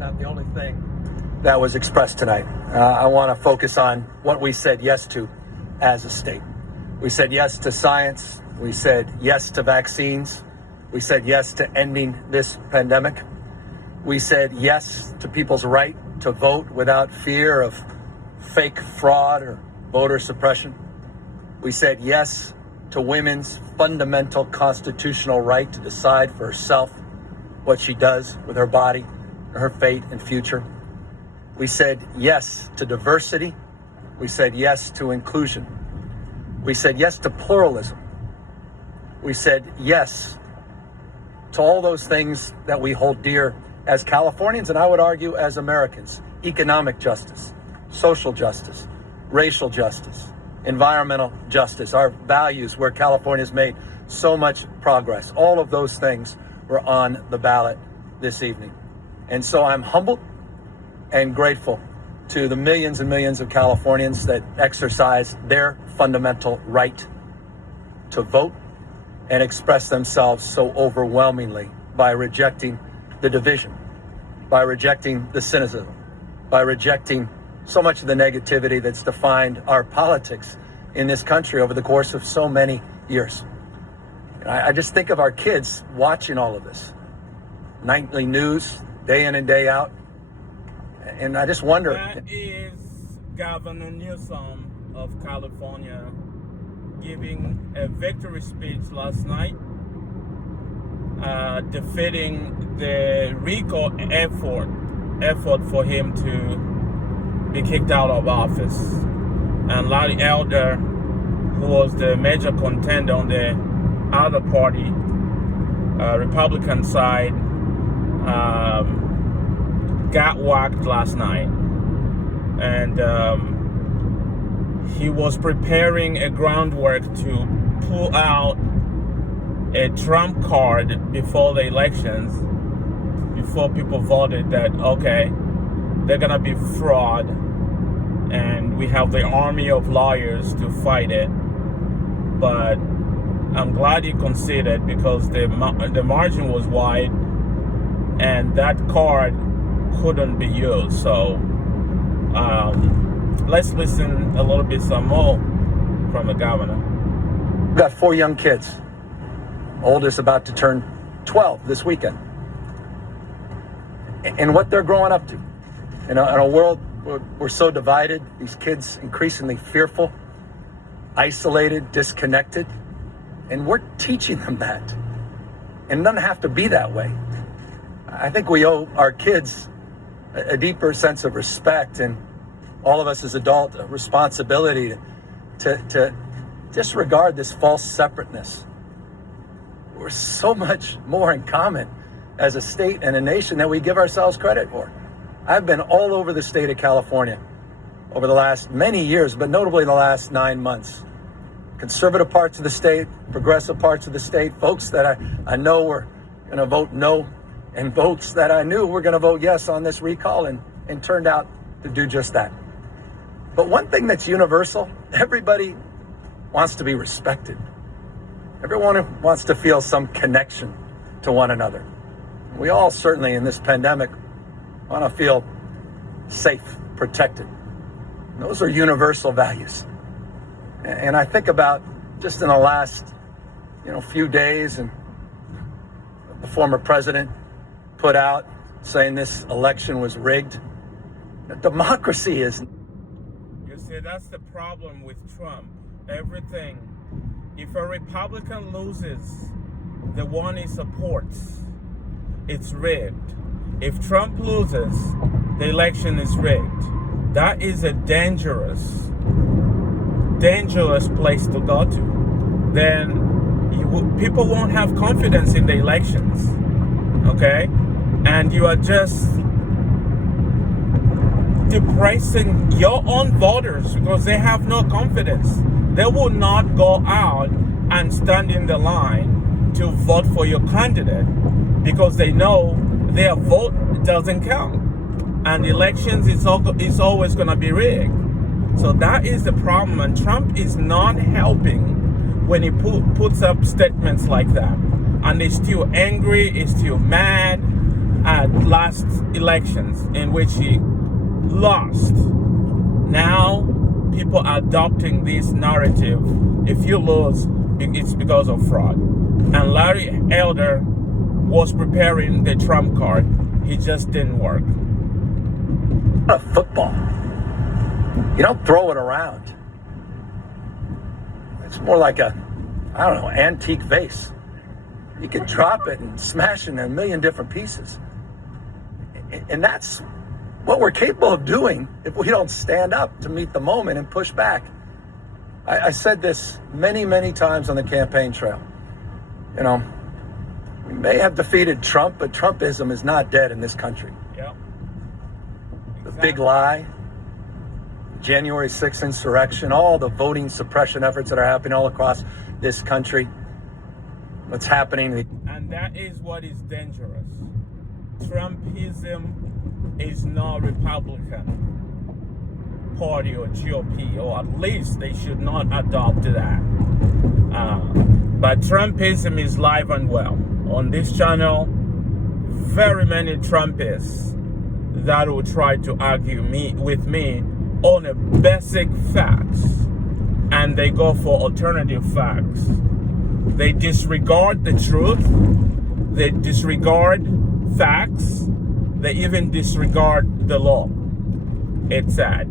not the only thing that was expressed tonight. I want to focus on what we said yes to as a state. We said yes to science. We said yes to vaccines. We said yes to ending this pandemic. We said yes to people's right to vote without fear of fake fraud or voter suppression. We said yes to women's fundamental constitutional right to decide for herself what she does with her body, her fate and future. We said yes to diversity. We said yes to inclusion. We said yes to pluralism. We said yes to all those things that we hold dear as Californians, and I would argue as Americans: economic justice, social justice, racial justice, environmental justice, our values where California's made so much progress. All of those things were on the ballot this evening. And so I'm humbled and grateful to the millions and millions of Californians that exercise their fundamental right to vote and express themselves so overwhelmingly by rejecting the division, by rejecting the cynicism, by rejecting so much of the negativity that's defined our politics in this country over the course of so many years. I just think of our kids watching all of this. Nightly news, day in and day out. And I just wonder. That is Gavin Newsom of California giving a victory speech last night, defeating the RICO effort for him to be kicked out of office. And Larry Elder, who was the major contender on the other party, Republican side, got whacked last night. And he was preparing a groundwork to pull out a Trump card before the elections, before people voted that, okay, they're gonna be fraud, and we have the army of lawyers to fight it. But I'm glad he conceded, because the margin was wide and that card couldn't be used. So let's listen a little bit some more from the governor. We've got 4 young kids. Oldest about to turn 12 this weekend. And what they're growing up to. In a world where we're so divided, these kids increasingly fearful, isolated, disconnected, and we're teaching them that. And it doesn't have to be that way. I think we owe our kids a deeper sense of respect, and all of us as adults a responsibility to disregard this false separateness. We're so much more in common as a state and a nation than we give ourselves credit for. I've been all over the state of California over the last many years, but notably in the last 9 months. Conservative parts of the state, progressive parts of the state, folks that I know were going to vote no, and votes that I knew were going to vote yes on this recall, and turned out to do just that. But one thing that's universal: everybody wants to be respected. Everyone wants to feel some connection to one another. We all certainly in this pandemic want to feel safe, protected. And those are universal values. And I think about just in the last, few days, and the former president put out saying this election was rigged. Democracy is. You see, that's the problem with Trump. Everything. If a Republican loses the one he supports, it's rigged. If Trump loses, the election is rigged. That is a dangerous place to go to. Then people won't have confidence in the elections, okay? And you are just depressing your own voters because they have no confidence. They will not go out and stand in the line to vote for your candidate because they know their vote doesn't count. And elections is always going to be rigged. So that is the problem. And Trump is not helping when he puts up statements like that. And he's still angry, he's still mad. at last elections in which he lost. Now people are adopting this narrative. If you lose, it's because of fraud. And Larry Elder was preparing the Trump card. He just didn't work. A football. You don't throw it around. It's more like a, I don't know, antique vase. You can drop it and smash it in a million different pieces. And that's what we're capable of doing if we don't stand up to meet the moment and push back. I said this many, many times on the campaign trail. You know, we may have defeated Trump, but Trumpism is not dead in this country. Yep. The big lie, January 6th insurrection, all the voting suppression efforts that are happening all across this country, what's happening. And that is what is dangerous. Trumpism is not Republican Party or GOP, or at least they should not adopt that. But Trumpism is live and well. On this channel, very many Trumpists that will try to argue with me on a basic facts, and they go for alternative facts. They disregard the truth, they disregard facts, they even disregard the law. It's sad.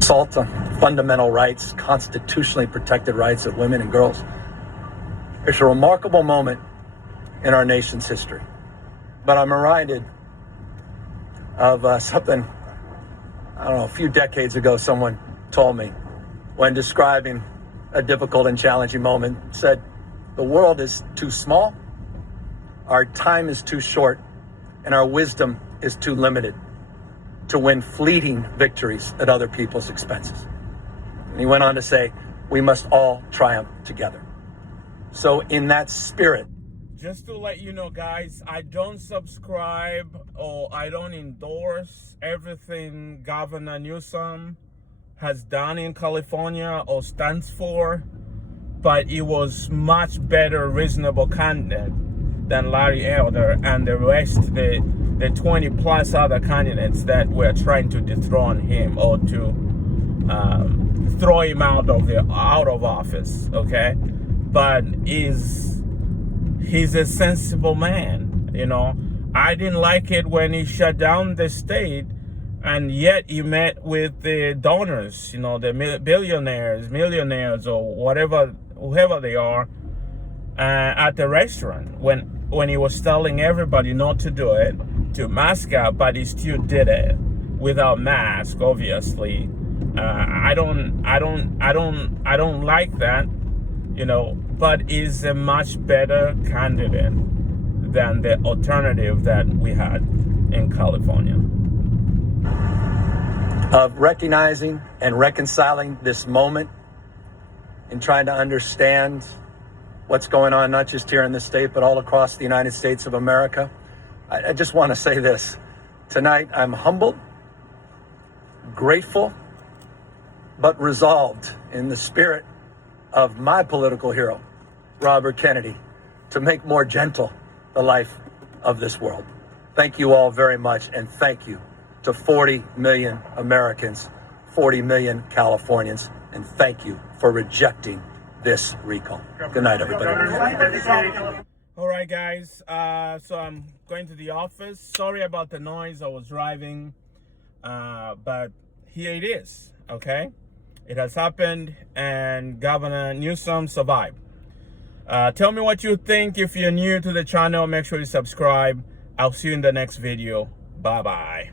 Assault on fundamental rights, constitutionally protected rights of women and girls. It's a remarkable moment in our nation's history. But I'm reminded of something, I don't know, a few decades ago, someone told me when describing a difficult and challenging moment, said, the world is too small, our time is too short, and our wisdom is too limited to win fleeting victories at other people's expenses. And he went on to say, we must all triumph together. So in that spirit, just to let you know, guys, I don't subscribe or I don't endorse everything Governor Newsom has done in California or stands for, but it was much better, reasonable candidate than Larry Elder and the rest, the 20 plus other candidates that were trying to dethrone him or to throw him out of office. Okay, but he's a sensible man. You know, I didn't like it when he shut down the state, and yet he met with the donors, you know, the billionaires, millionaires, or whoever they are, at the restaurant when he was telling everybody not to do it, to mask up, but he still did it without mask. Obviously, I don't like that, you know. But is a much better candidate than the alternative that we had in California. Of recognizing and reconciling this moment and trying to understand what's going on, not just here in the state, but all across the United States of America. I just want to say this. Tonight, I'm humbled, grateful, but resolved in the spirit of my political hero, Robert Kennedy, to make more gentle the life of this world. Thank you all very much, and thank you to 40 million Americans, 40 million Californians, and thank you for rejecting this recall. Good night, everybody. All right, guys. So I'm going to the office. Sorry about the noise. I was driving, but here it is. Okay, it has happened, and Governor Newsom survived. Tell me what you think. If you're new to the channel, make sure you subscribe. I'll see you in the next video. Bye-bye.